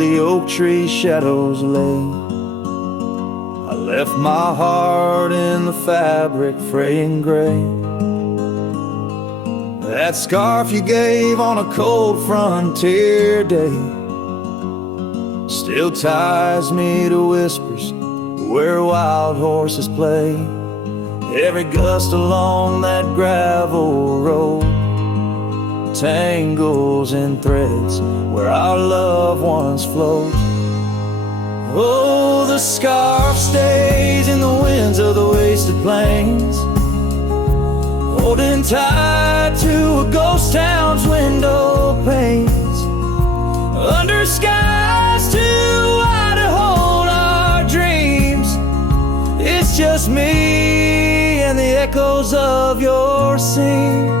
the oak tree shadows lay. I left my heart in the fabric, fraying gray. That scarf you gave on a cold frontier day still ties me to whispers where wild horses play. Every gust along that gravel road tangles in threads where our loved ones float. Oh, the scarf stays in the winds of the wasted plains, holding tight to a ghost town's window panes, under skies too wide to hold our dreams. It's just me and the echoes of your scenes.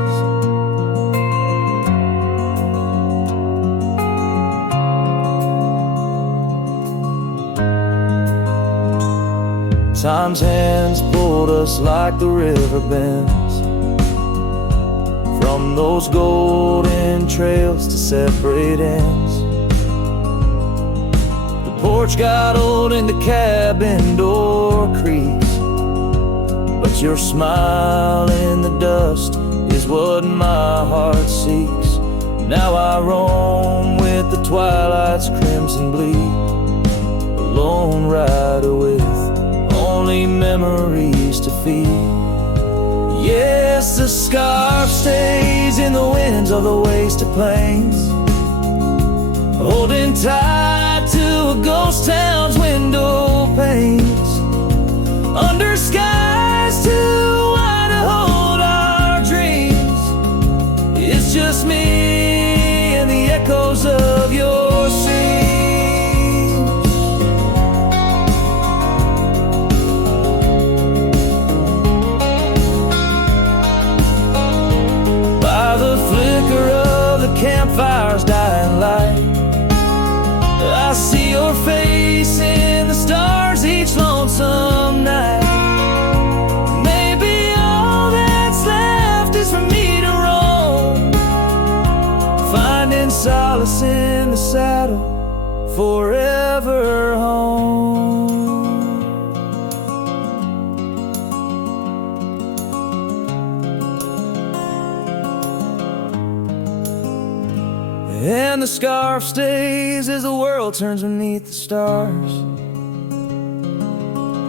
Time's hands pulled us like the river bends, from those golden trails to separate ends. The porch got old and the cabin door creaks, but your smile in the dust is what my heart seeks. Now I roam with the twilight's crimson bleed, a lone rider with only memories to feed. Yes, the scarf stays in the winds of the wasted plains, holding tight to a ghost town's window panes, under skies too wide to hold our dreams. It's just me and the echoes of your scenes. By the flicker of the campfire's dying light, I see your face in the stars each lonesome night. Maybe all that's left is for me to roam, finding solace in the saddle, forever home. And the scarf stays as the world turns beneath the stars,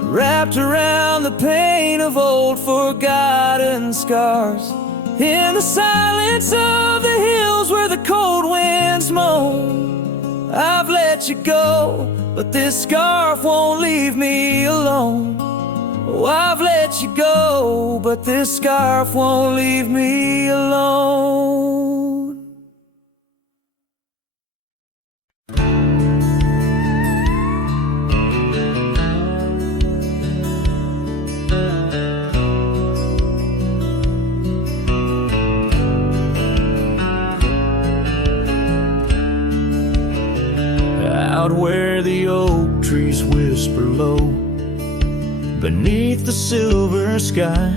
wrapped around the pain of old forgotten scars. In the silence of the hills where the cold winds moan, I've let you go, but this scarf won't leave me alone. Oh, I've let you go, but this scarf won't leave me alone. Out where the oak trees whisper low, beneath the silver sky,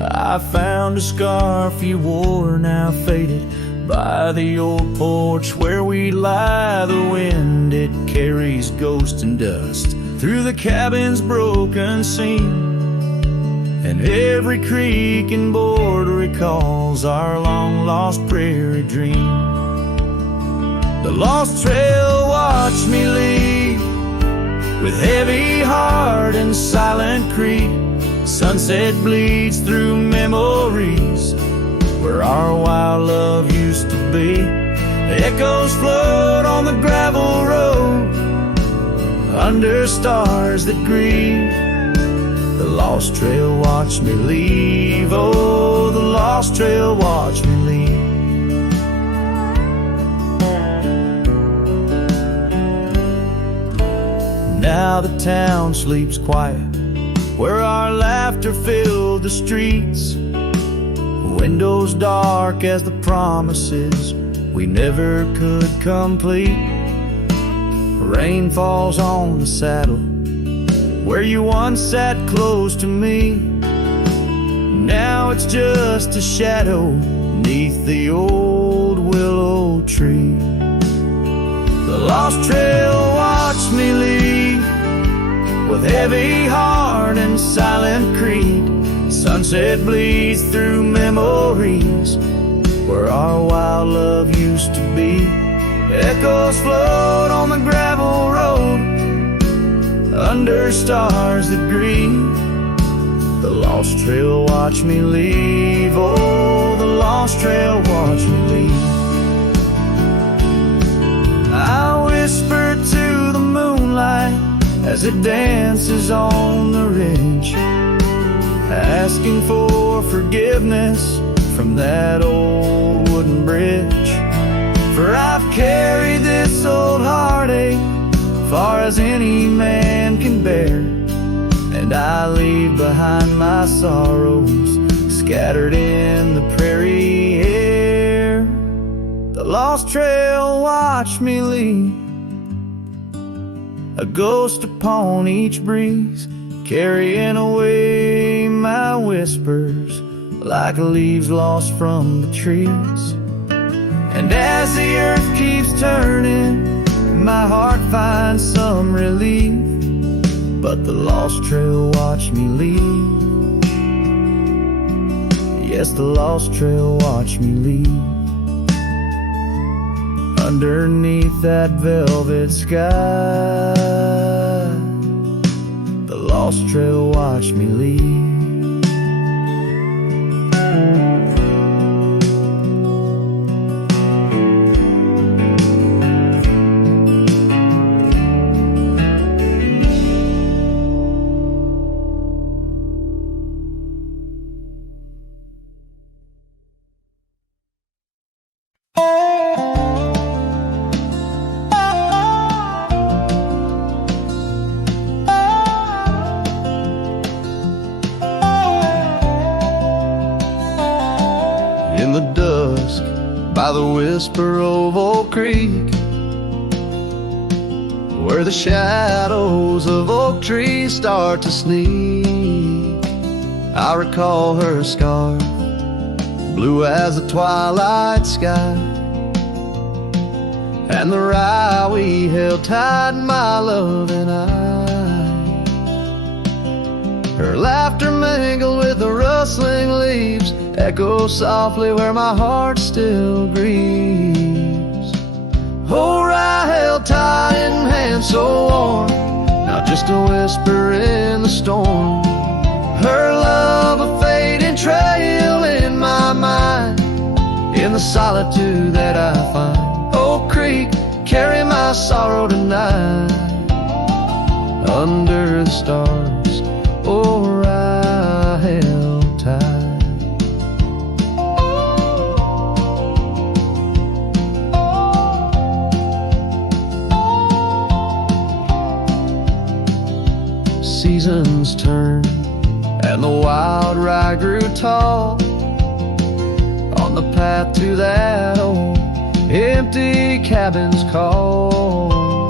I found a scarf you wore, now faded, by the old porch where we lie. The wind, it carries ghost and dust through the cabin's broken seam, and every creak and board recalls our long-lost prairie dream. The lost trail watched me leave, with heavy heart and silent creep. Sunset bleeds through memories where our wild love used to be. Echoes float on the gravel road, under stars that grieve. The lost trail watched me leave, oh, the lost trail watched me leave. Now the town sleeps quiet, where our laughter filled the streets. Windows dark as the promises we never could complete. Rain falls on the saddle, where you once sat close to me. Now it's just a shadow 'neath the old willow tree. The The lost trail watched me leave with heavy heart and silent creed. Sunset bleeds through memories where our wild love used to be. Echoes float on the gravel road under stars that grieve. The lost trail watched me leave. Oh, the lost trail watched me leave. I whisper to the moonlight as it dances on the ridge, asking for forgiveness from that old wooden bridge. For I've carried this old heartache far as any man can bear, and I leave behind my sorrows scattered in the prairie air. The lost trail watched me leave, a ghost upon each breeze, carrying away my whispers like leaves lost from the trees. And as the earth keeps turning, my heart finds some relief, but the lost trail watched me leave. Yes, the lost trail watched me leave. Underneath that velvet sky, the lost trail watched me leave. In the dusk, by the whisper of Oak Creek, where the shadows of oak trees start to sneak, I recall her scarf, blue as the twilight sky, and the rye we held tight, my love and I. Her laughter mingled with the rustling leaves, echoes softly where my heart still grieves. Oh, rye held tight in hands so warm, not just a whisper in the storm. Her love a fading trail in my mind, in the solitude that I find. Oak Creek, carry my sorrow tonight, under the stars. Oh, rye held tight. Seasons turned and the wild rye grew tall on the path to that old empty cabin's call.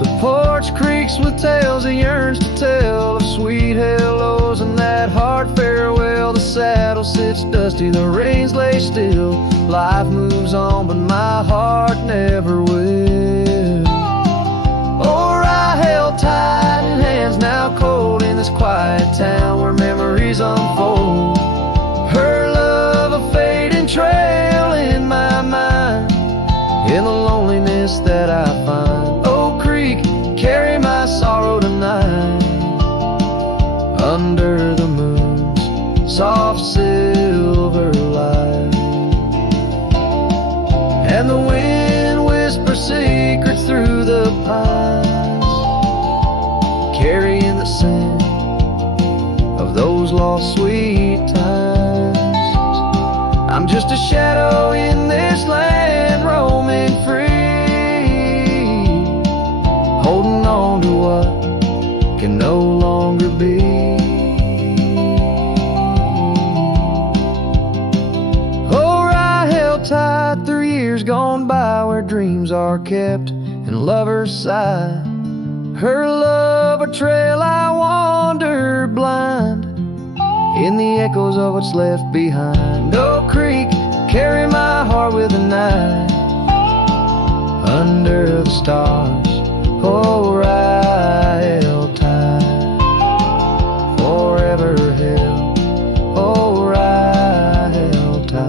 The porch creaks with tales it yearns to tell, of sweet hellos and that hard farewell. The saddle sits dusty, the reins lay still. Life moves on, but my heart never will. Oh, I held tight in hands now cold in this quiet town where memories unfold. Her love a fading trail in my mind, in the loneliness that I find. Oak Creek, carry my sorrow tonight, under the moon's soft silver light. And the wind whispers secrets through the pines, carrying the scent of those lost sweet times. I'm just a shadow in this land, roaming free, holding on to what can no longer be. Oh, I held tight through years gone by, where dreams are kept and lovers sigh. Her love a trail I wandered blind, in the echoes of what's left behind. Oak Creek, carry my heart with the night, under the stars. Oh, right held tight, forever held. Oh, right held tight.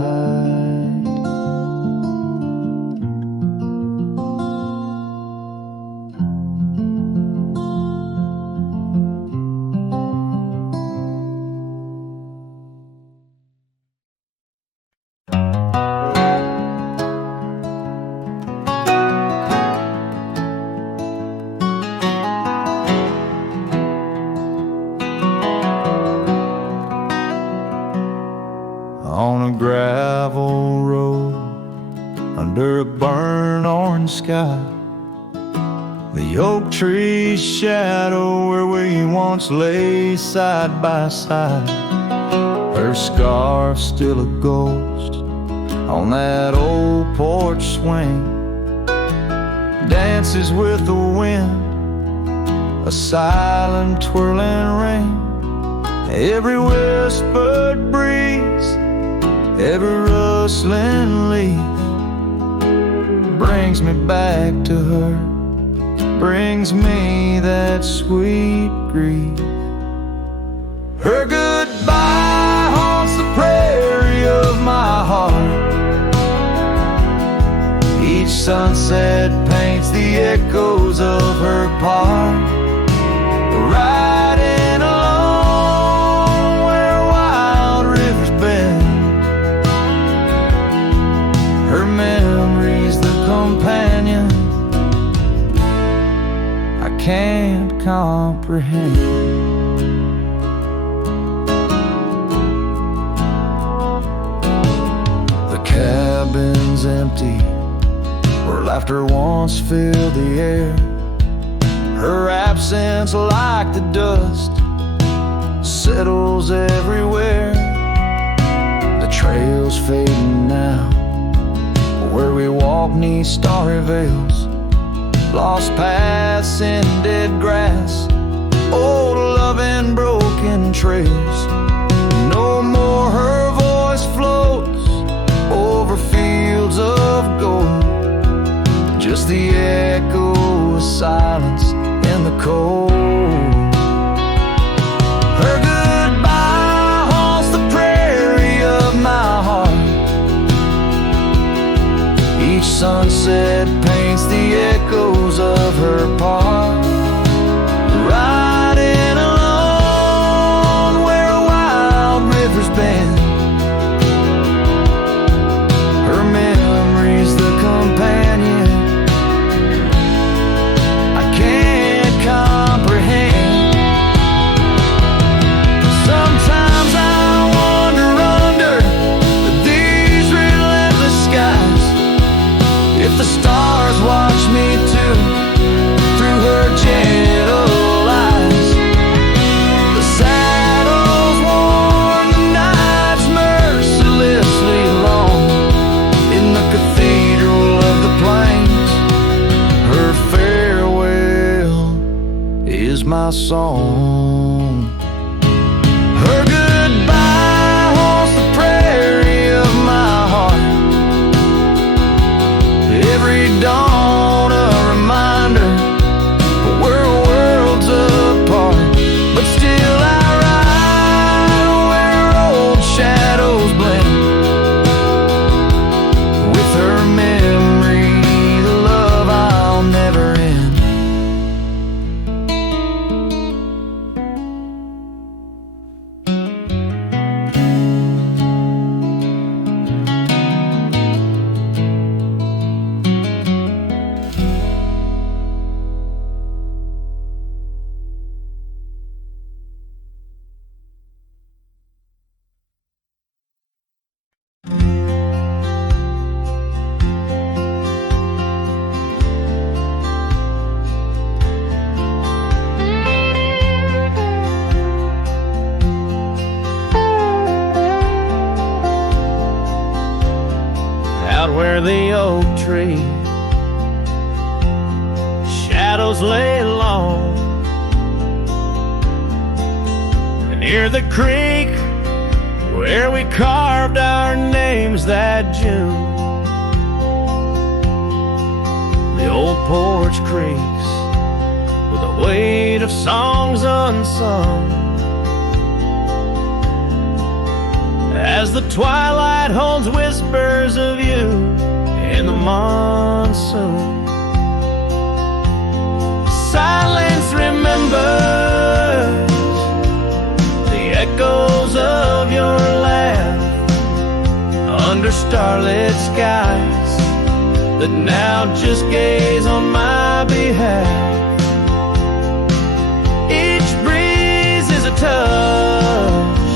On a gravel road under a burnt orange sky, the oak tree's shadow where we once lay side by side. Her scarf's still a ghost on that old porch swing, dances with the wind, a silent twirling ring. Every whispered breeze, every rustling leaf brings me back to her, brings me that sweet grief. Her goodbye haunts the prairie of my heart. Each sunset paints the echoes of her part, riding along where wild rivers bend. Her memory's the companion I can't comprehend. The cabin's empty where laughter once filled the air. Her absence, like the dust, settles everywhere. The trail's fading now, where we walk 'neath starry veils, lost paths in dead grass, old love and broken trails. No more her voice floats over fields of gold, just the echo of silence in the cold. Her goodbye haunts the prairie of my heart. Each sunset paints the echoes of her part, riding along where wild rivers bend. Her memory's the companion I can't comprehend. Sometimes I wander under these relentless skies, if the stars watch me too, through her gentle eyes. The saddle's worn, the night's mercilessly long, in the cathedral of the plains, her farewell is my song. Her goodbye haunts the prairie of my heart. Every dawn a reminder we're worlds apart, but still I ride where old shadows blend. With her memory, the love I'll never end. Out where the oak tree shadows lay long, and near the creek where we carved our names that June, old porch creaks with the weight of songs unsung. As the twilight holds whispers of you in the monsoon, silence remembers the echoes of your laugh under starlit skies that now just gaze on my behalf. Each breeze is a touch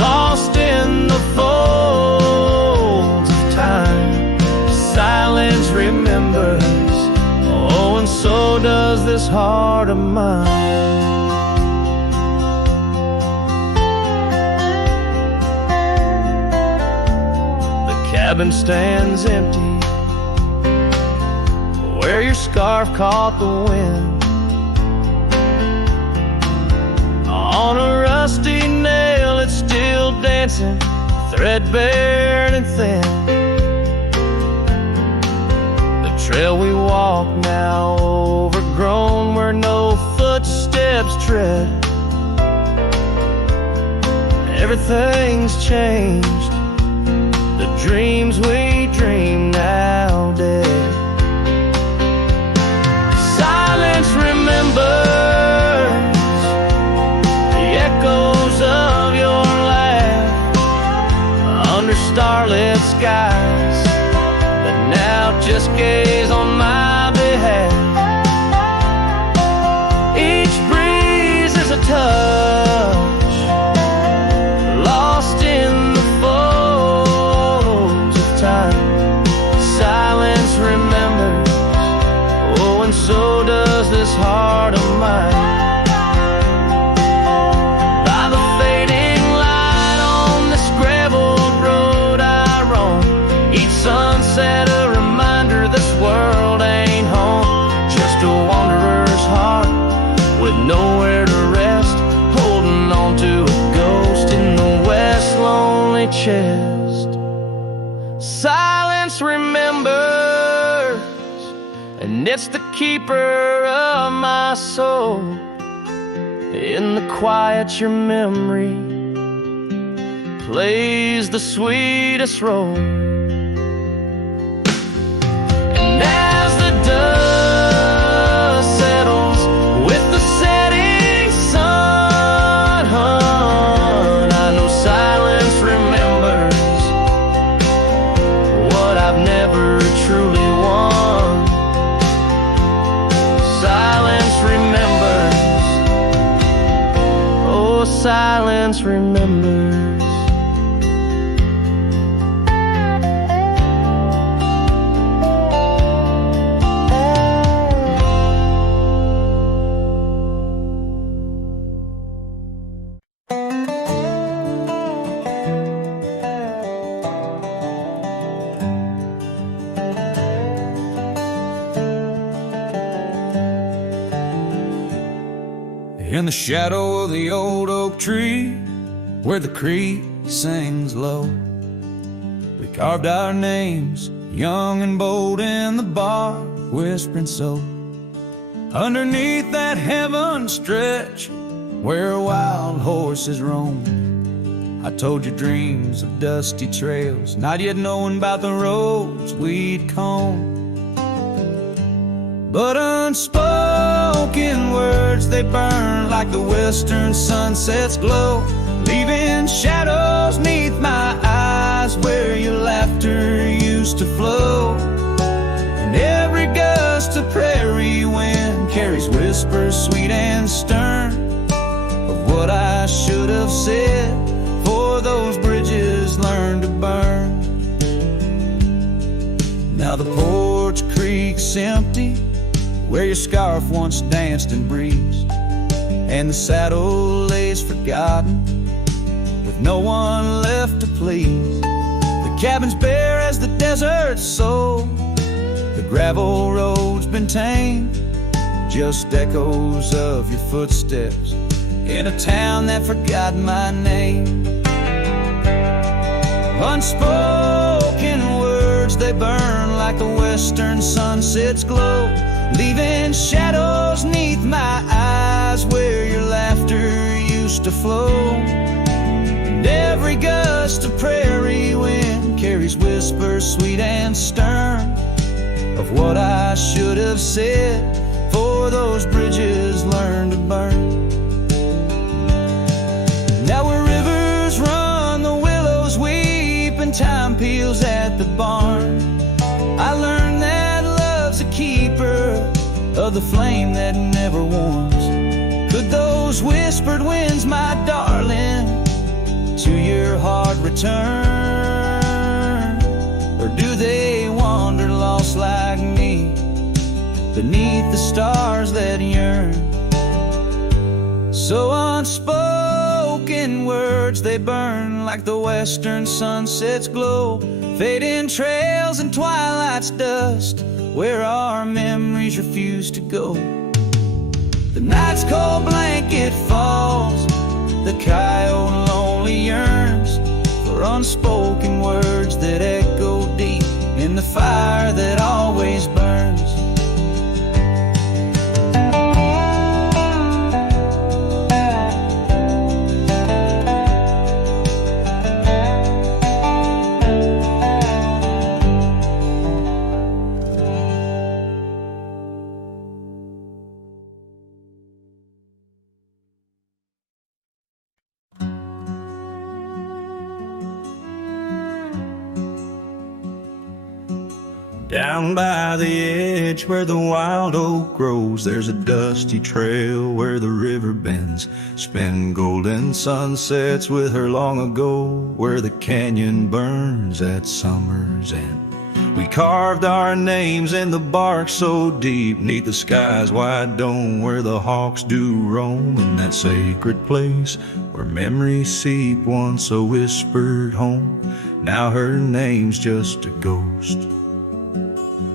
lost in the folds of time. Silence remembers, oh, and so does this heart of mine. The cabin stands empty where your scarf caught the wind. On a rusty nail it's still dancing, threadbare and thin. The trail we walk now overgrown where no footsteps tread. Everything's changed, the dreams we dream now dead. Silence remembers the echoes of your laugh under starlit skies that now just gaze on my behalf. Each breeze is a touch lost in the folds of time. Silence remembers, oh, and so does this heart of mine. By the fading light on this graveled road I roam, each sunset a reminder this world ain't home. Just a wanderer's heart with nowhere to rest, holding on to a ghost in the west lonely chest. Silence remembers, and it's the keeper of my soul. In the quiet your memory plays the sweetest role. And as the dust settles with the setting sun, I know silence remembers what I've never truly won. Silence remembers, oh, silence remembers. In the shadow of the old oak tree, where the creek sings low, we carved our names, young and bold, in the bark, whispering so. Underneath that heaven stretch, where wild horses roam, I told you dreams of dusty trails, not yet knowing about the roads we'd comb. But unspoken words, they burn like the western sunset's glow, leaving shadows neath my eyes where your laughter used to flow. And every gust of prairie wind carries whispers sweet and stern of what I should have said, for those bridges learned to burn. Now the porch creek's empty, where your scarf once danced and breezed, and the saddle lays forgotten with no one left to please. The cabin's bare as the desert's soul, the gravel road's been tamed, just echoes of your footsteps in a town that forgot my name. Unspoken words words, they burn like the western sunset's glow, leaving shadows neath my eyes where your laughter used to flow. And every gust of prairie wind carries whispers sweet and stern of what I should have said, for those bridges learned to burn. Now where rivers run, the willows weep, and time peels at the barn, I learned that love's a keeper of the flame that never warms. Could those whispered winds, my darling, to your heart return? Or do they wander lost like me beneath the stars that yearn? So unspoken words, they burn like the western sunset's glow, fading trails and twilight's dust where our memories refuse to go. The night's cold blanket falls, the coyote lonely yearns for unspoken words that echo deep in the fire that always burns. Down by the edge where the wild oak grows, there's a dusty trail where the river bends, spin golden sunsets with her long ago, where the canyon burns at summer's end. We carved our names in the bark so deep, 'neath the sky's wide dome, where the hawks do roam, in that sacred place where memories seep, once a whispered home, now her name's just a ghost.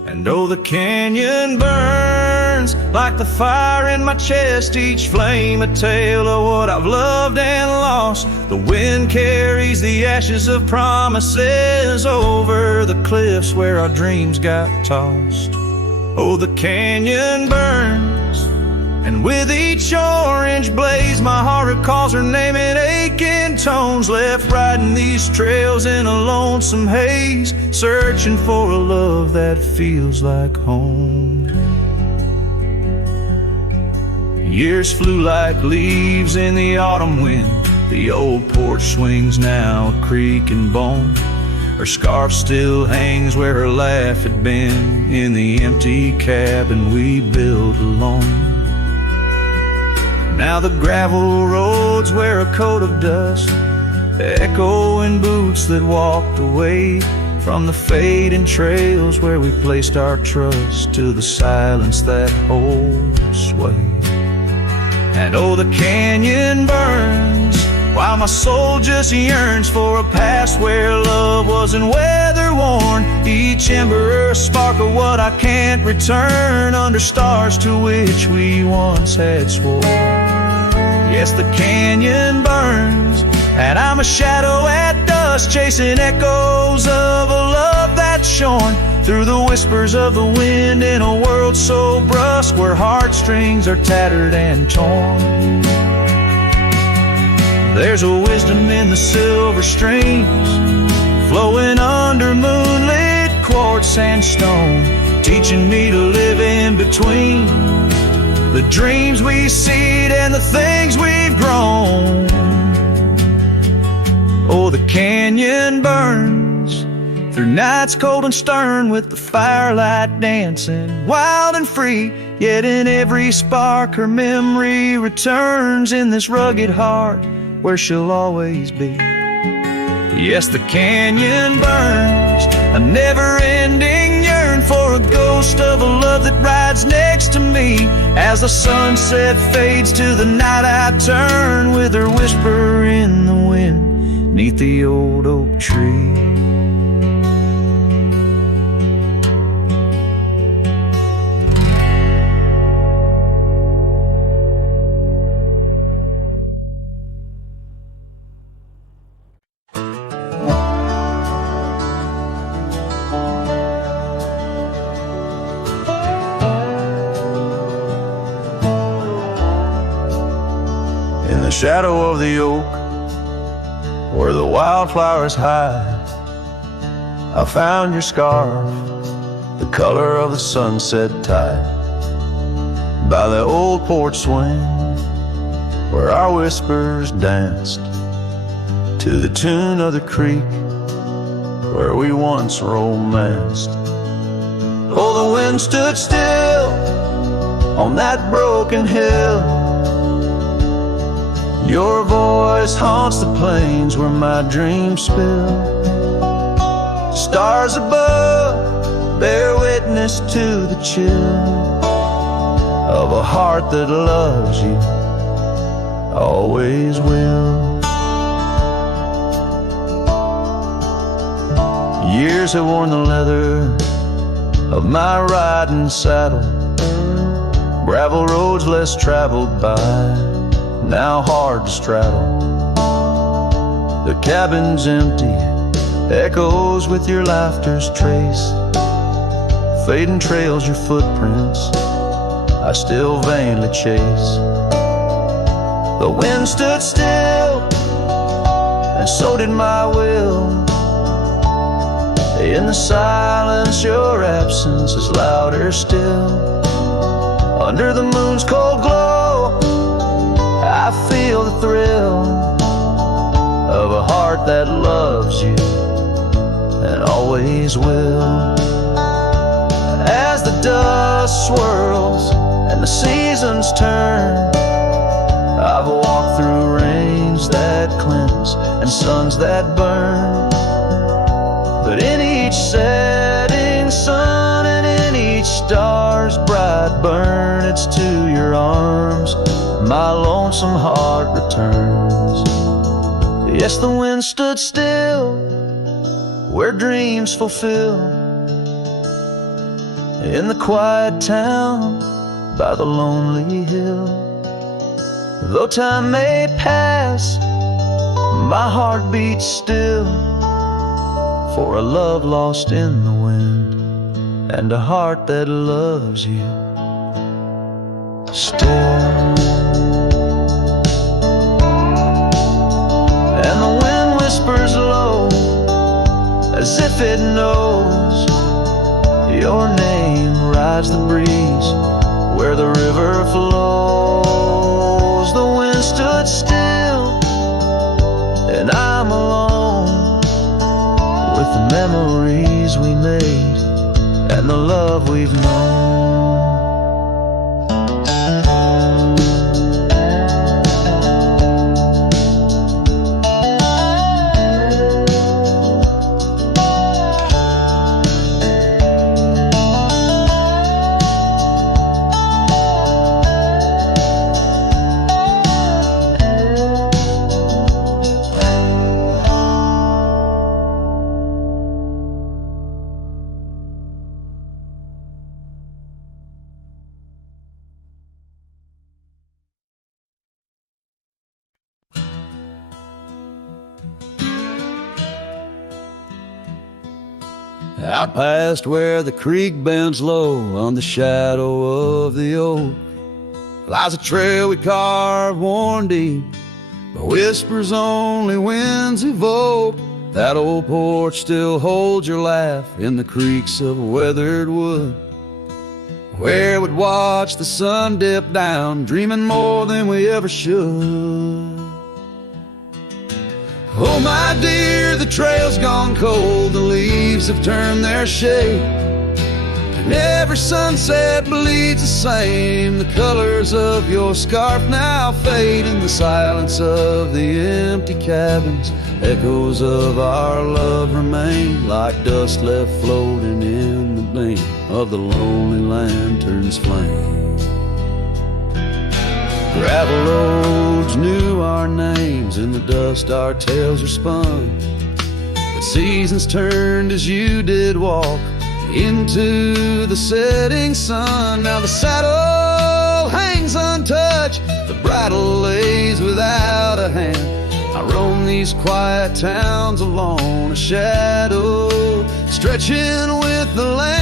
And oh, the canyon burns like the fire in my chest, each flame a tale of what I've loved and lost. The wind carries the ashes of promises over the cliffs where our dreams got tossed. Oh, the canyon burns, and with each orange blaze my heart recalls her name in aching tones, left riding these trails in a lonesome haze, searching for a love that feels like home. Years flew like leaves in the autumn wind, the old porch swings now a creak and bone, her scarf still hangs where her laugh had been in the empty cabin we built alone. Now the gravel roads wear a coat of dust, echoing boots that walked away from the fading trails where we placed our trust, to the silence that holds sway. And oh, the canyon burns while my soul just yearns for a past where love wasn't weather worn, each ember a spark of what I can't return, under stars to which we once had sworn. Yes, the canyon burns, and I'm a shadow at dusk, chasing echoes of a love that's shorn through the whispers of the wind in a world so brusque, where heartstrings are tattered and torn. There's a wisdom in the silver streams flowing under moonlit quartz and stone, teaching me to live in between the dreams we seed and the things we've grown. Oh, the canyon burns through nights cold and stern, with the firelight dancing wild and free, yet in every spark her memory returns, in this rugged heart where she'll always be. Yes, the canyon burns, a never-ending yearn for a ghost of a love that rides next to me. As the sunset fades to the night I turn, with her whisper in the wind 'neath the old oak tree. shadow of the oak, where the wildflowers hide, I found your scarf, the color of the sunset tide, by the old porch swing, where our whispers danced, to the tune of the creek, where we once romanced. Oh, the wind stood still on that broken hill. Your voice haunts the plains where my dreams spill. Stars above bear witness to the chill of a heart that loves you, always will. Years have worn the leather of my riding saddle, gravel roads less traveled by, now hard to straddle. The cabin's empty, echoes with your laughter's trace, fading trails your footprints I still vainly chase. The wind stood still, and so did my will. In the silence, your absence is louder still. Under the moon's cold glow, I feel the thrill of a heart that loves you and always will. As the dust swirls and the seasons turn, I've walked through rains that cleanse and suns that burn. But in each setting sun and in each star's bright burn, it's to your arms my lonesome heart returns. Yes, the wind stood still where dreams fulfill, in the quiet town by the lonely hill. Though time may pass, my heart beats still, for a love lost in the wind and a heart that loves you still. And the wind whispers low as if it knows your name rides the breeze where the river flows. The wind stood still and I'm alone with the memories we made and the love we've known. Out past where the creek bends low on the shadow of the oak lies a trail we carved worn deep, but whispers only winds evoke. That old porch still holds your laugh in the creaks of weathered wood, where we'd watch the sun dip down, dreaming more than we ever should. Oh my dear, the trail's gone cold, the leaves have turned their shade, and every sunset bleeds the same. The colors of your scarf now fade in the silence of the empty cabins. Echoes of our love remain like dust left floating in the gleam of the lonely lantern's flame. Gravel roads knew our names, in the dust our tales are spun, but seasons turned as you did walk into the setting sun. Now the saddle hangs untouched, the bridle lays without a hand. I roam these quiet towns alone, a shadow stretching with the land.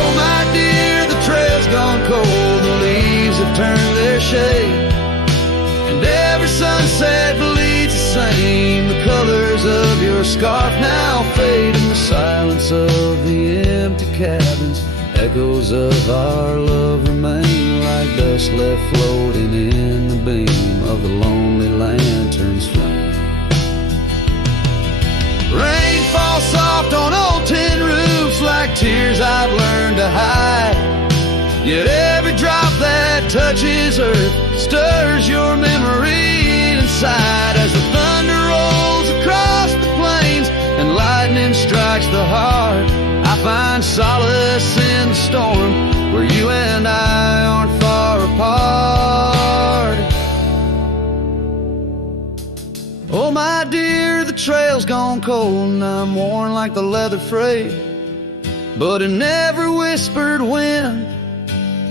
Oh my dear, the trail's gone cold, the leaves have turned their shade, scarf now fade in the silence of the empty cabins. Echoes of our love remain like dust left floating in the beam of the lonely lantern's flame. Rain falls soft on old tin roofs like tears I've learned to hide. Yet every drop that touches earth stirs your memory inside. As the thunder rolls across the plains and lightning strikes the heart, I find solace in the storm where you and I aren't far apart. Oh my dear, the trail's gone cold and I'm worn like the leather freight, but in every whispered wind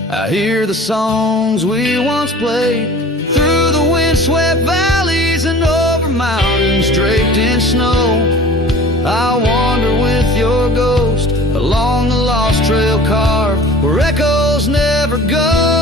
I hear the songs we once played. Through the windswept valleys and over mountains draped in snow, I wander with your ghost along the lost trail carved where echoes never go.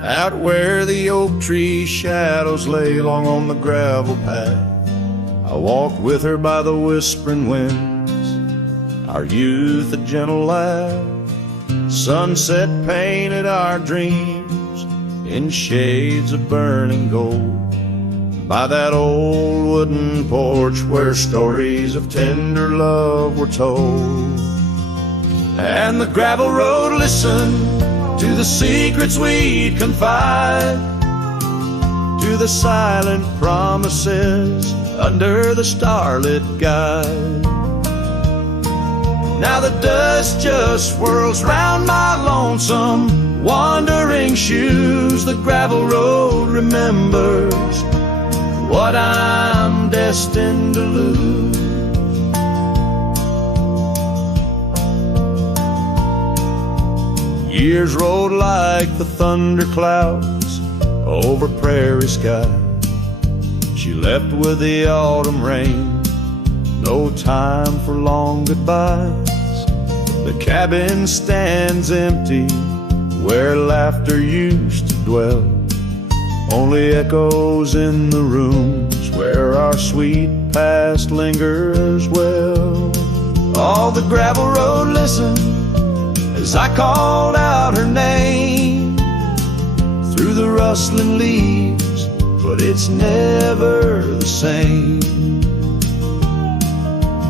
Out where the oak tree shadows lay long on the gravel path, I walked with her by the whispering winds, our youth a gentle laugh. Sunset painted our dreams in shades of burning gold, by that old wooden porch where stories of tender love were told. And the gravel road listened to the secrets we'd confide, to the silent promises under the starlit guide. Now the dust just swirls round my lonesome wandering shoes. The gravel road remembers what I'm destined to lose. Years rolled like the thunder clouds over prairie sky. She left with the autumn rain, no time for long goodbyes. The cabin stands empty where laughter used to dwell, only echoes in the rooms where our sweet past lingers well. All the gravel road listened as I called out her name through the rustling leaves, but it's never the same.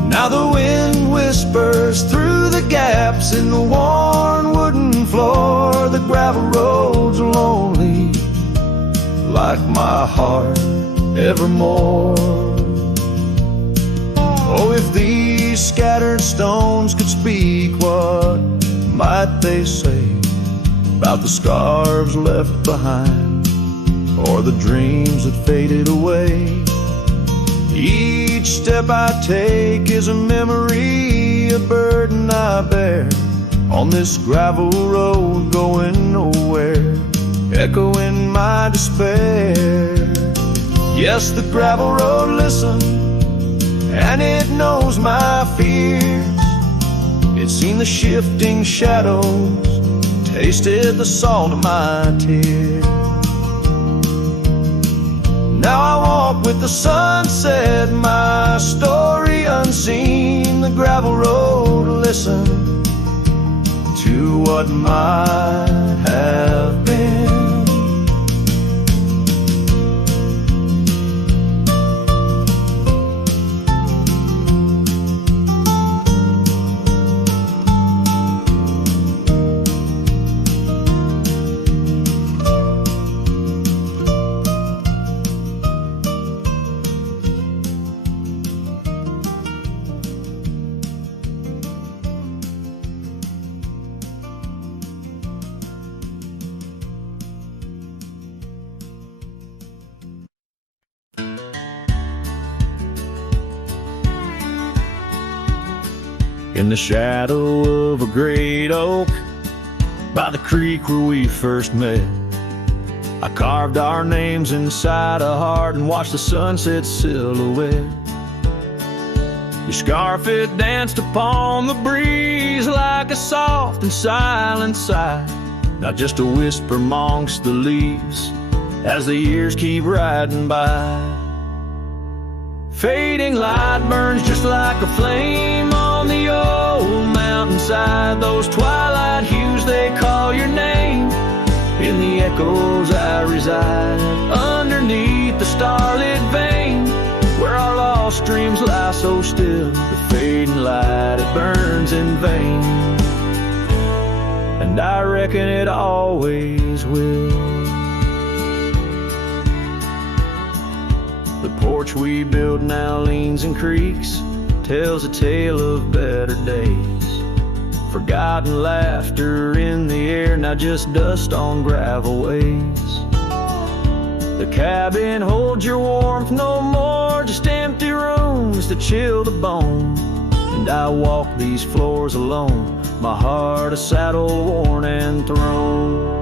Now the wind whispers through the gaps in the worn wooden floor. The gravel road's lonely like my heart evermore. Oh, if these scattered stones could speak, what might they say about the scars left behind, or the dreams that faded away? Each step I take is a memory, a burden I bear on this gravel road going nowhere, echoing my despair. Yes, the gravel road listens, and it knows my fears. It's seen the shifting shadows, tasted the salt of my tears. Now I walk with the sunset, my story unseen. The gravel road listen to what might have been. in the shadow of a great oak by the creek where we first met. I carved our names inside a heart and watched the sunset silhouette. Your scarf, it danced upon the breeze like a soft and silent sigh, not just a whisper amongst the leaves as the years keep riding by. Fading light burns just like a flame on the old mountainside. Those twilight hues, they call your name. In the echoes I reside, underneath the starlit vein, where our lost dreams lie so still. The fading light, it burns in vain, and I reckon it always will. The porch we built now leans and creaks, tells a tale of better days. Forgotten laughter in the air, now just dust on gravel ways. The cabin holds your warmth no more, just empty rooms to chill the bone. And I walk these floors alone, my heart a saddle worn and thrown.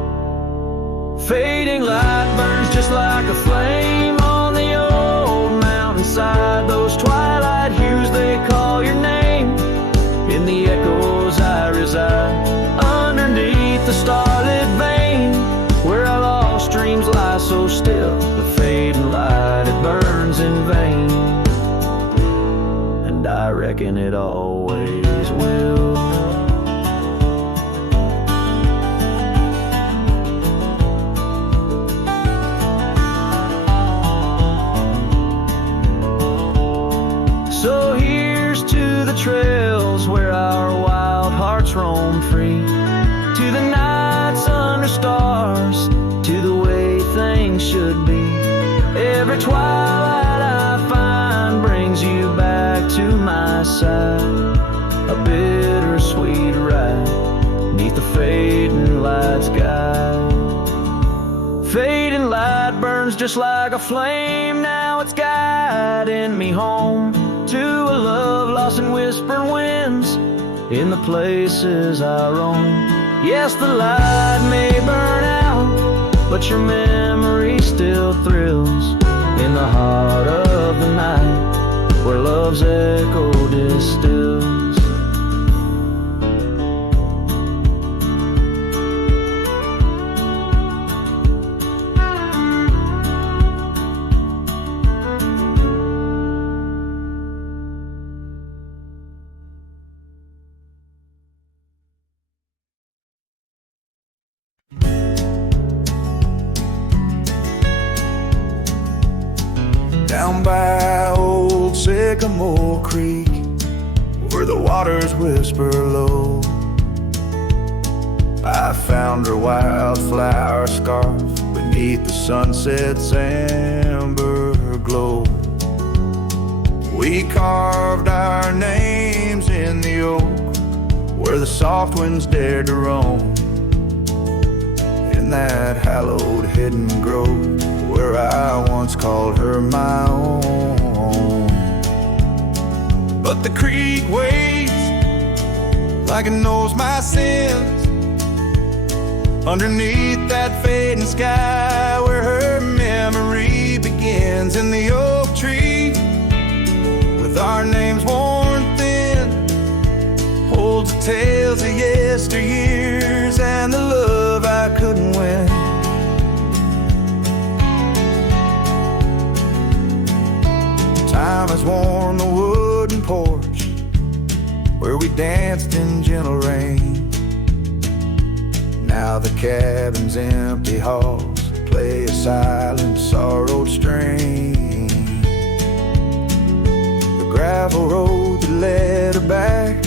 Fading light burns just like a flame on the old mountainside. Those twilight hues, they call your name. In the echoes I reside, underneath the starlit vein, where our lost dreams lie so still. The fading light, it burns in vain, and I reckon it always will. So here's to the trails where our wild hearts roam free, to the nights under stars, to the way things should be. Every twilight I find brings you back to my side, a bittersweet ride neath the fading light sky. Fading light burns just like a flame, now it's guiding me home to a love lost in whispering winds in the places I roam. Yes, the light may burn out, but your memory still thrills in the heart of the night, where love's echo distills. Down by old Sycamore Creek, where the waters whisper low, I found her wildflower scarf beneath the sunset's amber glow. We carved our names in the oak, where the soft winds dared to roam, in that hallowed hidden grove, where I once called her my own. But the creek waits like it knows my sins, underneath that fading sky, where her memory begins. In the oak tree, with our names worn thin, holds the tales of yesteryears and the love I couldn't win. Time has worn the wooden porch, where we danced in gentle rain. Now the cabin's empty halls play a silent, sorrowed strain. The gravel road that led her back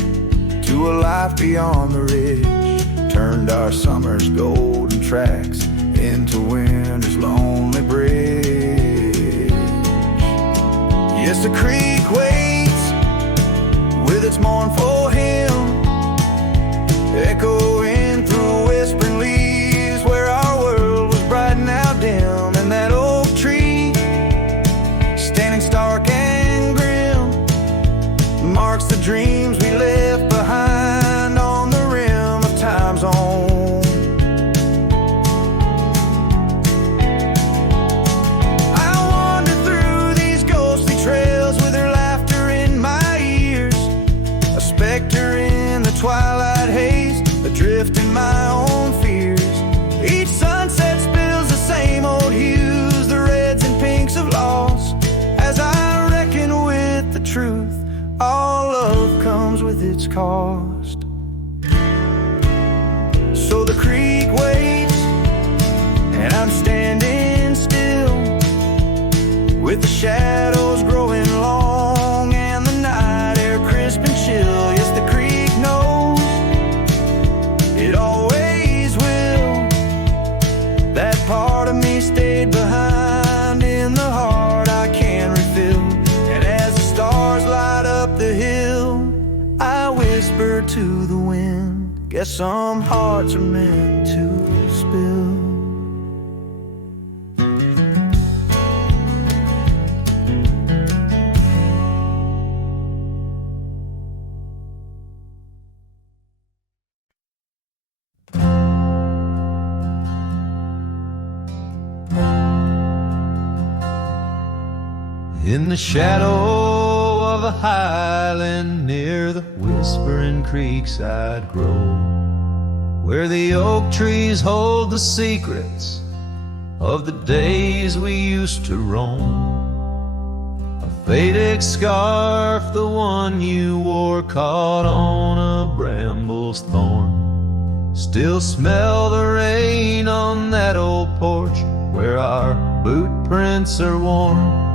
to a life beyond the ridge turned our summer's golden tracks into winter's lonely bridge. Yes, the creek waits with its mournful hymn, echoing through whispering leaves, where our world was bright and now dim. And that oak tree, standing stark and grim, marks the dreams we left behind. cost. So the creek waits, and I'm standing still, with the shadows growing long and the night air crisp and chill. Yes, the creek knows, it always will. That part of me stayed behind in the heart I can't refill. And as the stars light up the hill, I whisper to the wind, guess some hearts are meant to spill. In the shadow of a highland near the whispering creekside grove, where the oak trees hold the secrets of the days we used to roam, a faded scarf, the one you wore, caught on a bramble's thorn, still smell the rain on that old porch where our boot prints are worn.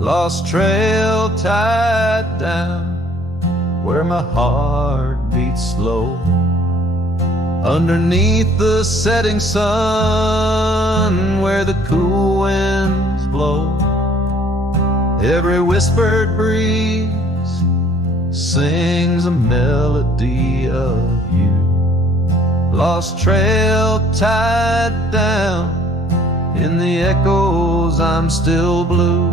Lost trail tied down where my heart beats slow, underneath the setting sun where the cool winds blow. Every whispered breeze sings a melody of you. Lost trail tied down, in the echoes I'm still blue.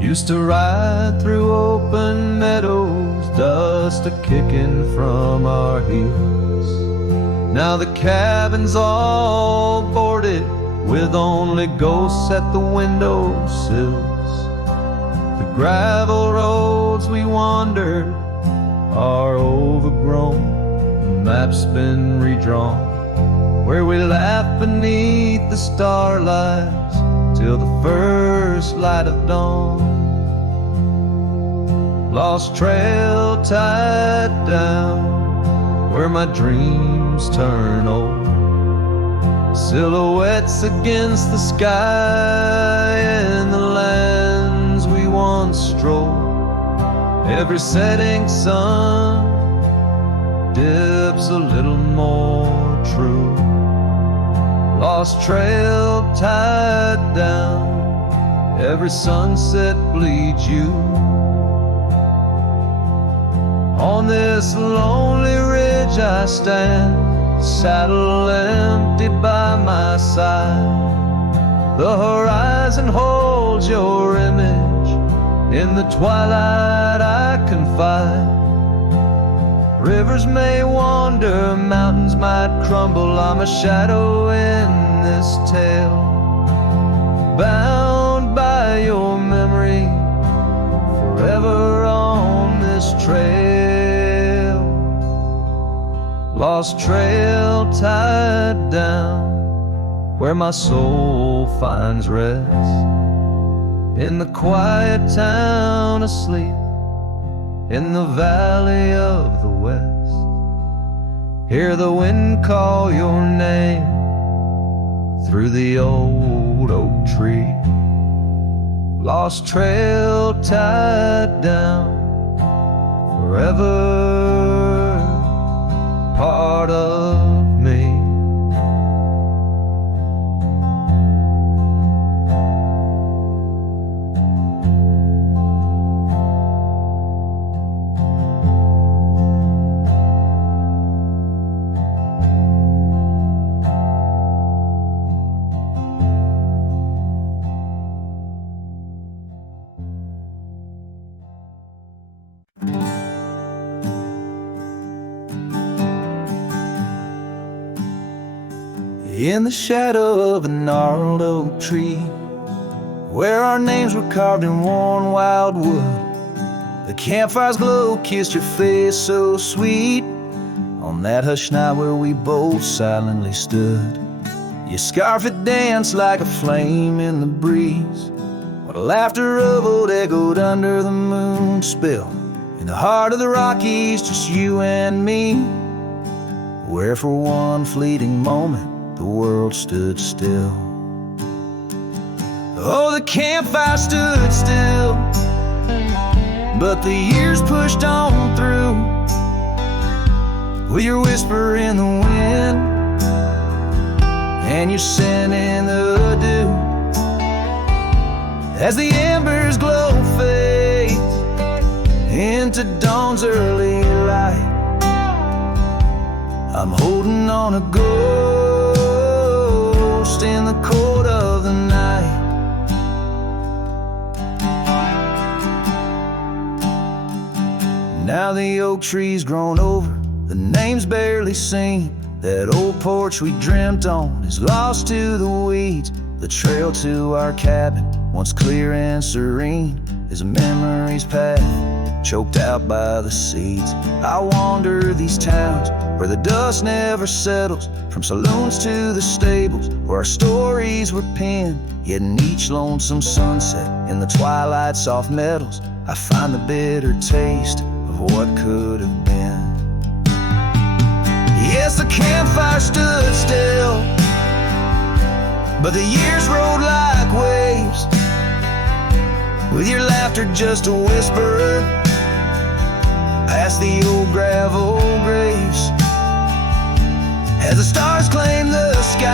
Used to ride through open meadows, dust a-kicking from our heels. Now the cabin's all boarded, with only ghosts at the windowsills. The gravel roads we wandered are overgrown, the map's been redrawn, where we laugh beneath the starlights till the first light of dawn. Lost trail tied down where my dreams turn old, silhouettes against the sky and the lands we once strolled. Every setting sun dips a little more true. Lost trail tied down, every sunset bleeds you. On this lonely ridge I stand, saddle empty by my side. The horizon holds your image, in the twilight I confide. Rivers may wander, mountains might crumble, I'm a shadow in this tale, bound by your memory, forever on this trail. Lost trail tied down where my soul finds rest, in the quiet town asleep, in the valley of the west. Hear the wind call your name through the old oak tree. Lost trail tied down, forever part of me. In the shadow of a gnarled oak tree, where our names were carved in worn wild wood, the campfire's glow kissed your face so sweet, on that hushed night where we both silently stood. Your scarf had danced like a flame in the breeze, while laughter of old echoed under the moon's spell. in the heart of the Rockies, just you and me, where for one fleeting moment the world stood still. Oh, the campfire stood still, but the years pushed on through, with your whisper in the wind and your scent in the dew. As the embers glow fades into dawn's early light, I'm holding on a ghost in the cold of the night. Now the oak tree's grown over, the name's barely seen. That old porch we dreamt on is lost to the weeds. The trail to our cabin, once clear and serene, is a memory's path, choked out by the seeds. I wander these towns where the dust never settles, from saloons to the stables where our stories were penned. Yet in each lonesome sunset, in the twilight's soft metals, I find the bitter taste of what could have been. Yes, the campfire stood still, but the years rolled like waves, with your laughter just a whisper past the old gravel graves. As the stars claim the sky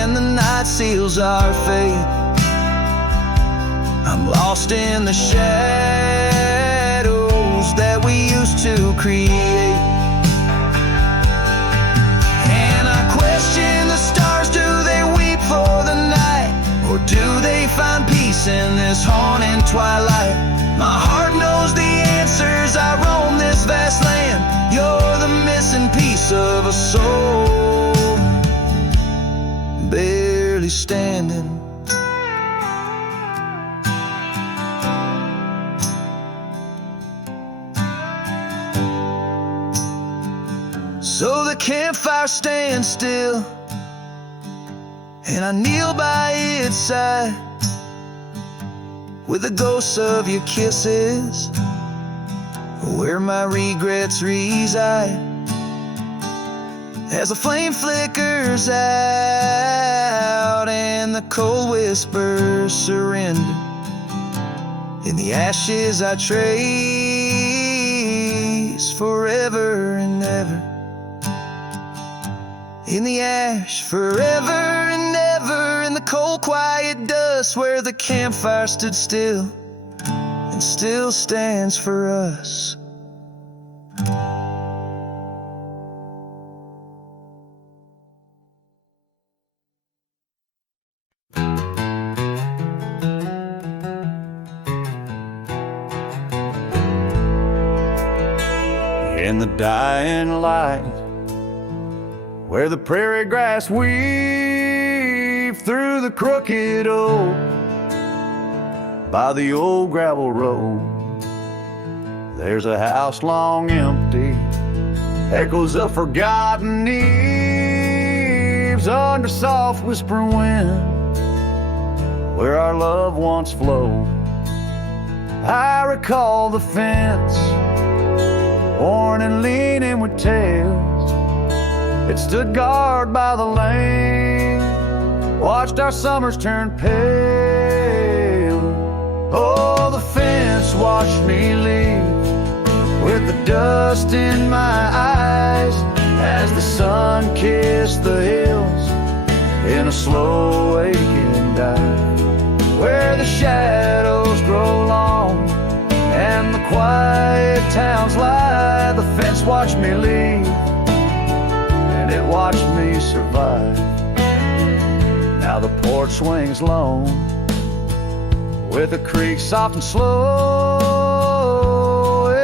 and the night seals our fate, I'm lost in the shadows that we used to create. And I question the stars, do they weep for the night, or do they find peace in this haunting twilight? My heart knows the answers, I roam this vast land. You're the missing piece of a soul, barely standing. So the campfire stands still, and I kneel by its side, with the ghosts of your kisses where my regrets reside. As the flame flickers out and the cold whispers surrender, in the ashes I trace forever and ever. In the ash forever and ever, in the cold quiet dust where the campfire stood still and still stands for us. In the dying light, where the prairie grass weaves through the crooked oak, by the old gravel road, there's a house long empty, echoes of forgotten eves under soft whispering wind, where our love once flowed. I recall the fence, worn and leaning with tails. It stood guard by the lane, watched our summers turn pale. Oh, the fence watched me leave, with the dust in my eyes, as the sun kissed the hills in a slow waking dive, where the shadows grow long and the quiet towns lie. The fence watched me leave, and it watched me survive. Now the porch swings lone, with the creek soft and slow,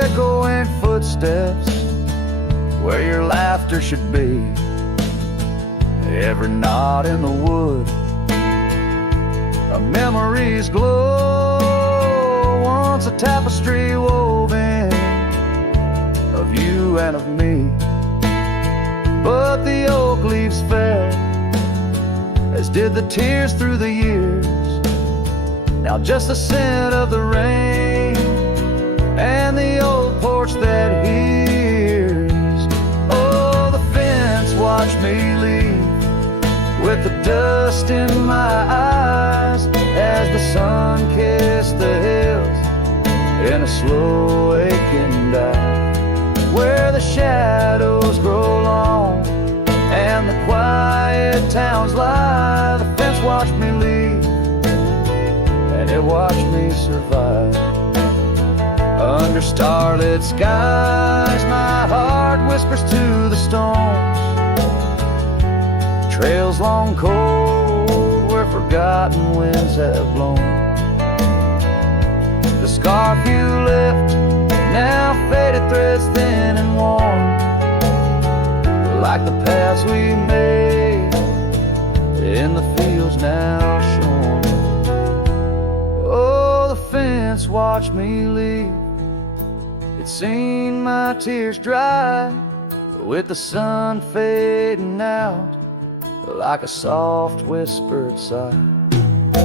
echoing footsteps where your laughter should be. Every knot in the wood, a memory's glow, once a tapestry woven of you and of me. But the oak leaves fell, as did the tears through the years. Now just the scent of the rain porch that hears. Oh, the fence watched me leave with the dust in my eyes as the sun kissed the hills in a slow aching dive, where the shadows grow long and the quiet towns lie. The fence watched me leave and it watched me survive. Under starlit skies, my heart whispers to the stones. Trails long cold where forgotten winds have blown. The scarf you left, now faded threads thin and worn, like the paths we made in the fields now shorn. Oh, the fence watched me leave. It's seen my tears dry with the sun fading out like a soft whispered sigh.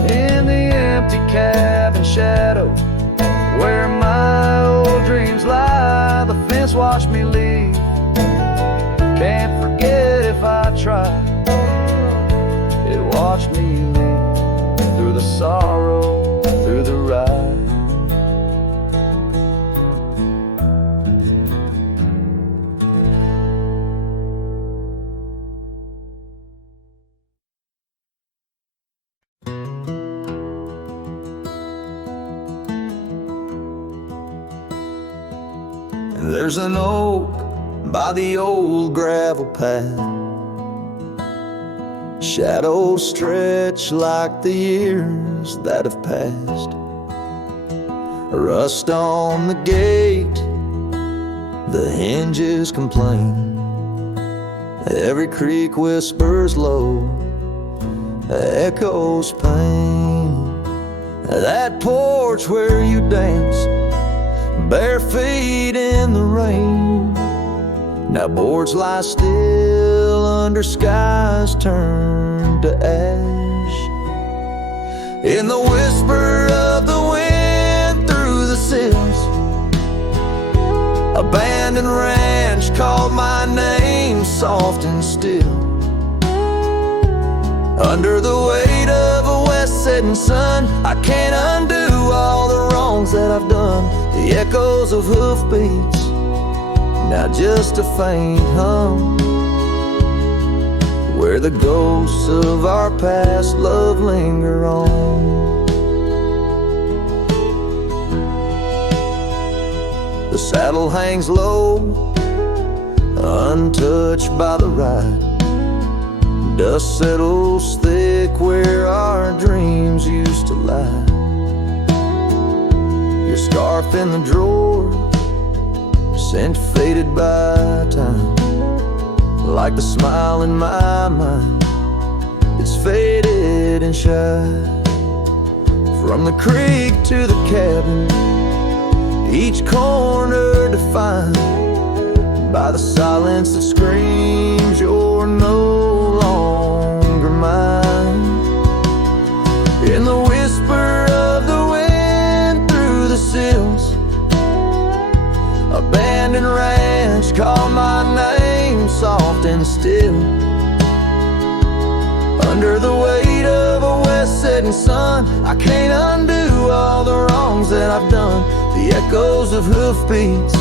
In the empty cabin shadow where my old dreams lie, the fence watched me leave. Can't forget if I try. It watched me leave through the sorrow, through the ride. There's an oak by the old gravel path. Shadows stretch like the years that have passed. Rust on the gate, the hinges complain. Every creak whispers low, echoes pain. That porch where you danced, bare feet in the rain, now boards lie still under skies turned to ash. In the whisper of the wind through the sills, abandoned ranch called my name soft and still. Under the weight of a west setting sun, I can't undo all the wrongs that I've done. The echoes of hoofbeats, now just a faint hum, where the ghosts of our past love linger on. The saddle hangs low, untouched by the ride. Dust settles thick where our dreams used to lie. Your scarf in the drawer, scent faded by time, like the smile in my mind, it's faded and shy. From the creek to the cabin, each corner defined by the silence that screams you're no longer mine. In the whisper of the wind through the sills, abandoned ranch called my name soft and still. Under the weight of a west setting sun, I can't undo all the wrongs that I've done. The echoes of hoofbeats,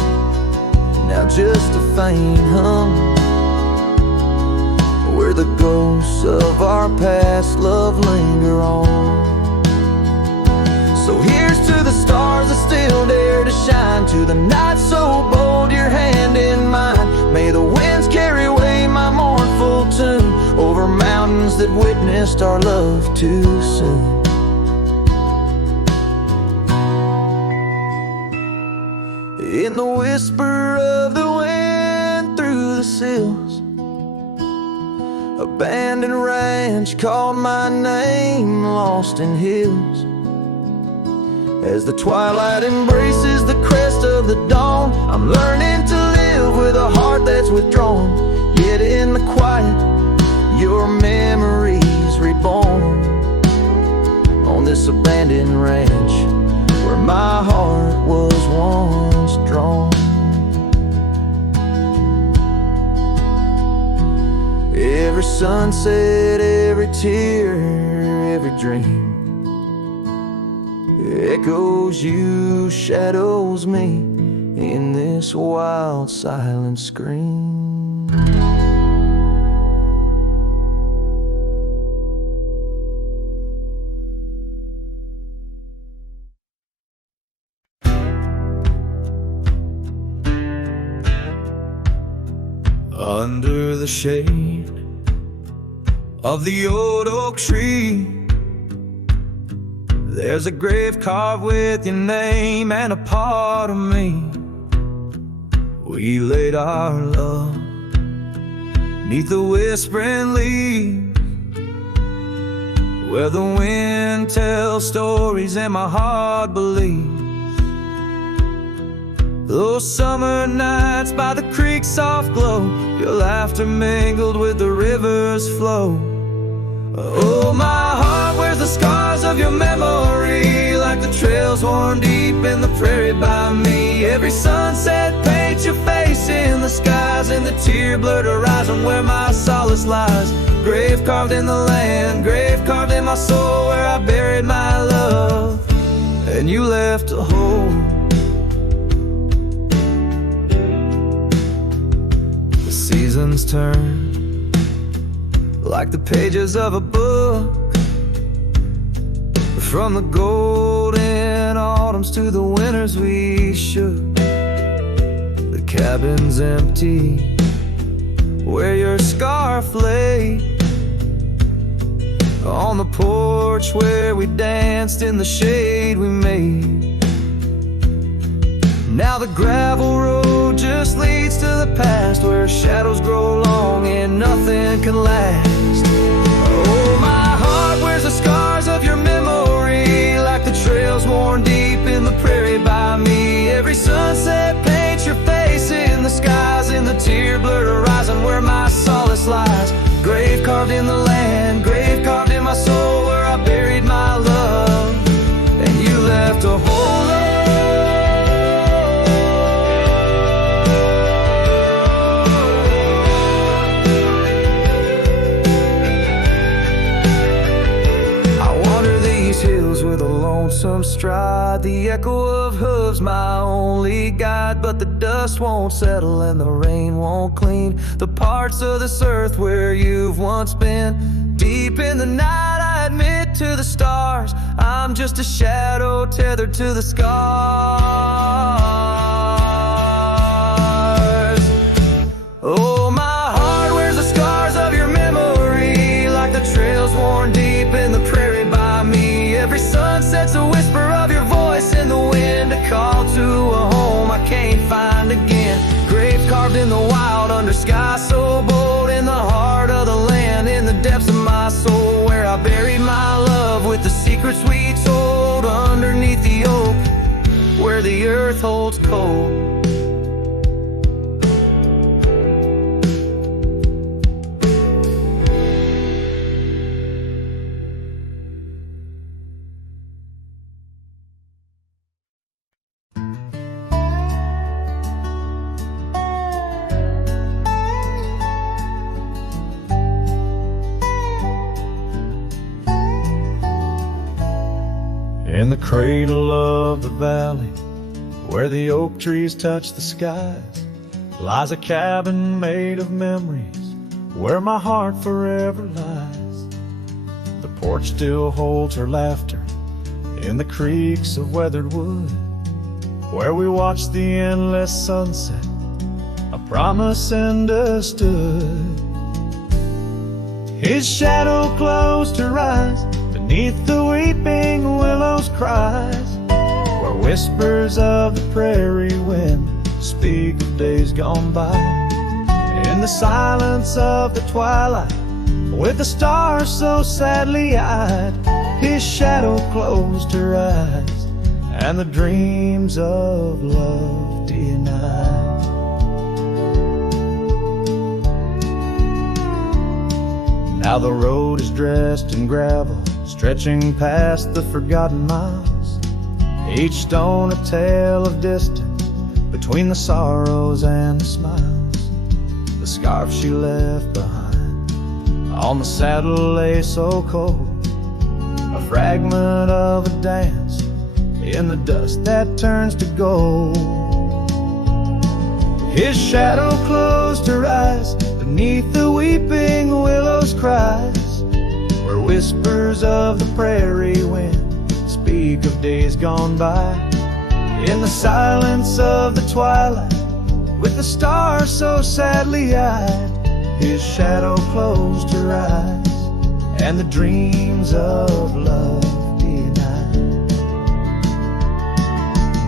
now just a faint hum, where the ghosts of our past love linger on. So here's to the stars that still dare to shine, to the night so bold your hand in mine. May the winds carry away my mournful tune over mountains that witnessed our love too soon. In the whisper of the wind through the sills, abandoned ranch called my name lost in hills. As the twilight embraces the crest of the dawn, I'm learning to live with a heart that's withdrawn. Yet in the quiet, your memories reborn on this abandoned ranch where my heart was once drawn. Every sunset, every tear, every dream echoes you, shadows me in this wild silent scream. Under the shade of the old oak tree, there's a grave carved with your name and a part of me. We laid our love 'neath the whispering leaves, where the wind tells stories and my heart believes. Those summer nights by the creek's soft glow, your laughter mingled with the river's flow. Oh, my heart wears the scars of your memory, like the trails worn deep in the prairie by me. Every sunset paints your face in the skies, and the tear-blurred horizon where my solace lies. Grave carved in the land, grave carved in my soul, where I buried my love, and you left a hole. The seasons turn like the pages of a book, from the golden autumns to the winters we shook. The cabin's empty where your scarf lay, on the porch where we danced in the shade we made. Now the gravel road just leads to the past, where shadows grow long and nothing can last. Oh, my heart wears the scars of your memory, like the trails worn deep in the prairie by me. Every sunset paints your face in the skies, in the tear-blurred horizon where my solace lies. Grave carved in the land, grave carved in my soul, where I buried my love, and you left a hole. With a lonesome stride, the echo of hooves my only guide. But the dust won't settle and the rain won't clean the parts of this earth where you've once been. Deep in the night I admit to the stars, I'm just a shadow tethered to the scars. Oh, my heart wears the scars of your memory, like the trails worn deep in the prairie by me. Every sunset's a whisper of your voice in the wind, a call to a home I can't find again. Grave carved in the wild under sky so bold, in the heart of the land, in the depths of my soul, where I buried my love with the secrets we told, underneath the oak where the earth holds cold. In the cradle of the valley, where the oak trees touch the skies, lies a cabin made of memories, where my heart forever lies. The porch still holds her laughter in the creaks of weathered wood, where we watched the endless sunset, a promise understood. His shadow closed her eyes beneath the weeping willows' cries, where whispers of the prairie wind speak of days gone by. In the silence of the twilight, with the stars so sadly eyed, his shadow closed her eyes, and the dreams of love denied. Now the road is dressed in gravel, stretching past the forgotten miles, each stone a tale of distance between the sorrows and the smiles. The scarf she left behind on the saddle lay so cold, a fragment of a dance in the dust that turns to gold. His shadow closed her eyes beneath the weeping willows' cries, where whispers of the prairie wind speak of days gone by. In the silence of the twilight, with the stars so sadly eyed, his shadow closed her eyes, and the dreams of love denied.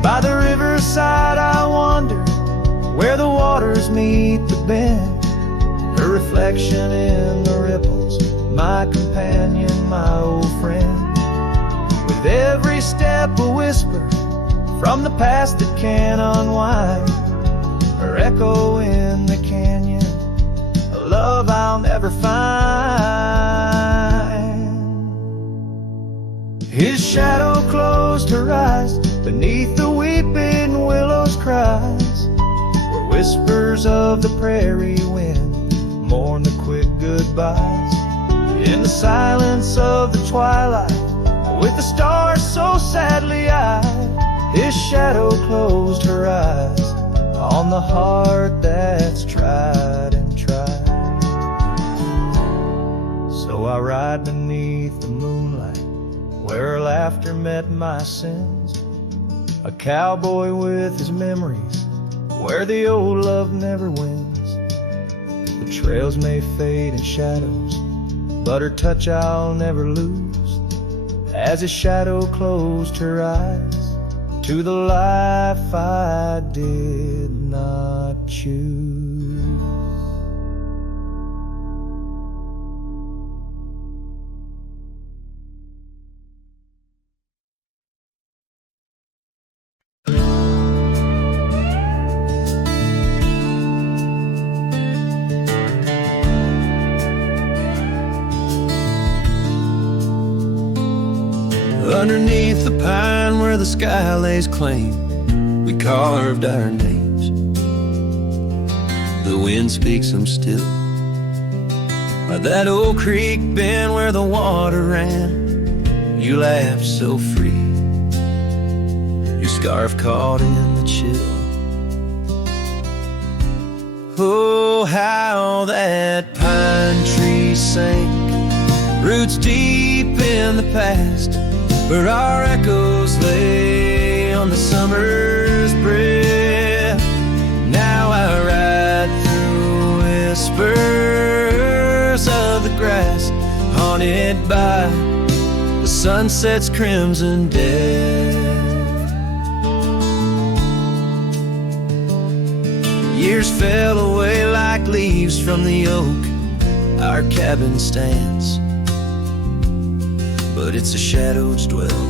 By the riverside I wander, where the waters meet the bend, her reflection in the ripples, my companion, my old friend. With every step a whisper from the past that can unwind, her echo in the canyon, a love I'll never find. His shadow closed her eyes beneath the weeping willows' cries, where whispers of the prairie wind mourn the quick goodbyes. In the silence of the twilight, with the stars so sadly eyed, his shadow closed her eyes on the heart that's tried and tried. So I ride beneath the moonlight, where her laughter met my sins, a cowboy with his memories, where the old love never wins. The trails may fade in shadows, but her touch I'll never lose, as his shadow closed her eyes to the life I did not choose. Underneath the pine where the sky lays claim, we carved our names. The wind speaks them still. By that old creek bend where the water ran, you laughed so free, your scarf caught in the chill. Oh, how that pine tree sank, roots deep in the past, where our echoes lay on the summer's breath. Now I ride through whispers of the grass, haunted by the sunset's crimson death. Years fell away like leaves from the oak our cabin stands, but it's a shadow's dwell.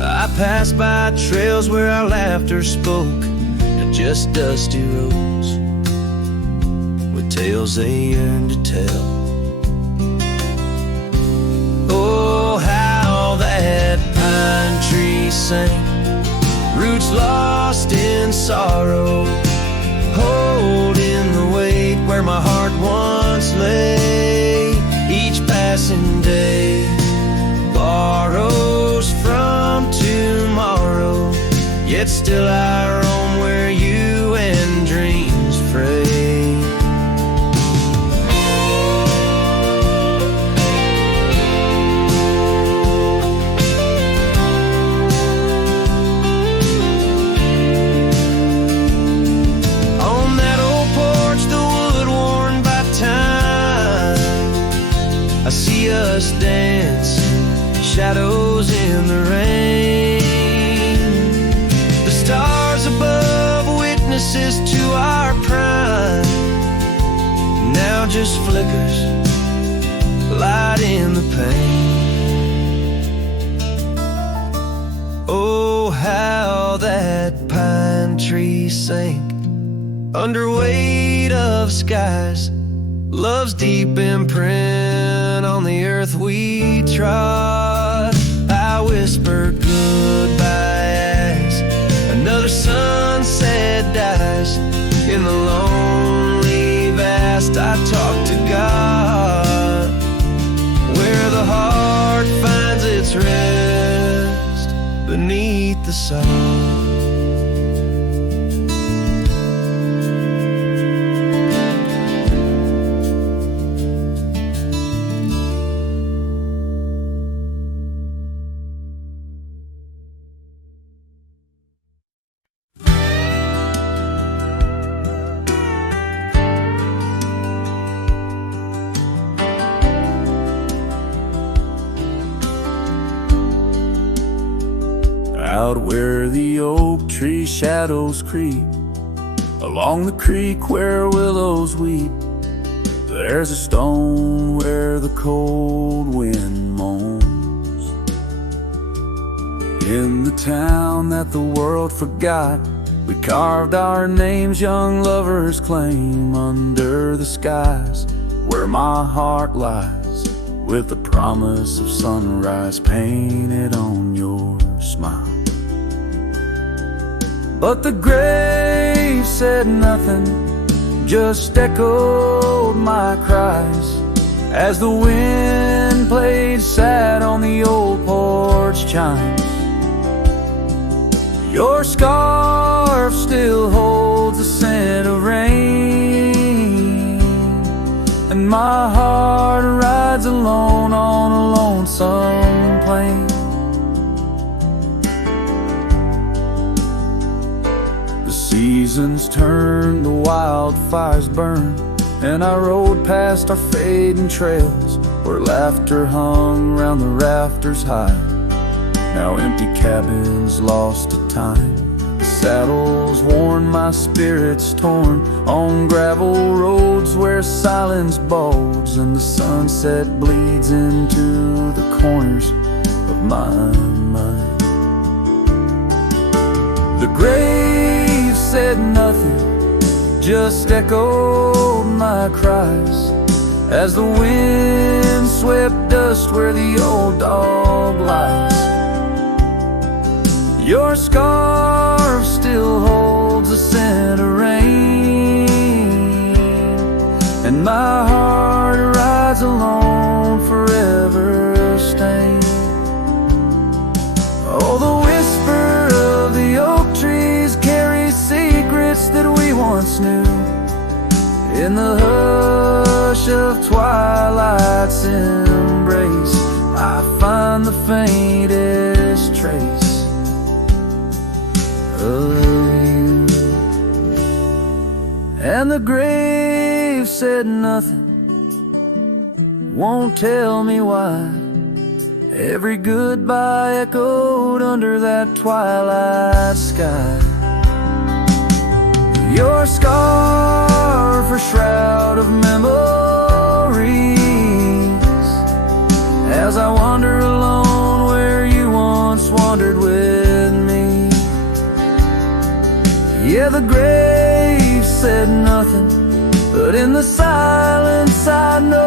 I pass by trails where our laughter spoke, and just dusty roads with tales they yearn to tell. Oh, how that pine tree sank, roots lost in sorrow, holding the weight where my heart once lay. Each passing day borrows from tomorrow, yet still I roam where you and dreams fray. On that old porch, the wood worn by time, I see us dance, shadows in the rain. The stars above, witnesses to our prime, now just flickers, light in the pain. Oh, how that pine tree sank under weight of skies, love's deep imprint on the earth we trod. I whisper goodbye as another sunset dies. In the lonely vast I talk to God. its rest beneath the sun. Out where the oak tree shadows creep, along the creek where willows weep, there's a stone where the cold wind moans. In the town that the world forgot, we carved our names young lovers claim under the skies where my heart lies, with the promise of sunrise painted on your smile. But the grave said nothing, just echoed my cries as the wind played sad on the old porch chimes. Your scarf still holds the scent of rain, and my heart rides alone on a lonesome plain. Seasons turn, the wildfires burn, and I rode past our fading trails where laughter hung round the rafters high. Now empty cabins lost to time, the saddles worn, my spirits torn, on gravel roads where silence bulges and the sunset bleeds into the corners of my mind. The grave said nothing, just echoed my cries as the wind swept dust where the old dog lies. Your scarf still holds the scent of rain, and my heart rides alone forever stained. Oh, the whisper of the oak trees carries secrets that we once knew. In the hush of twilight's embrace, I find the faintest trace of you. And the grave said nothing, won't tell me why. Every goodbye echoed under that twilight sky. Your scarf, a shroud of memories, as I wander alone where you once wandered with me. Yeah, the grave said nothing, but in the silence I know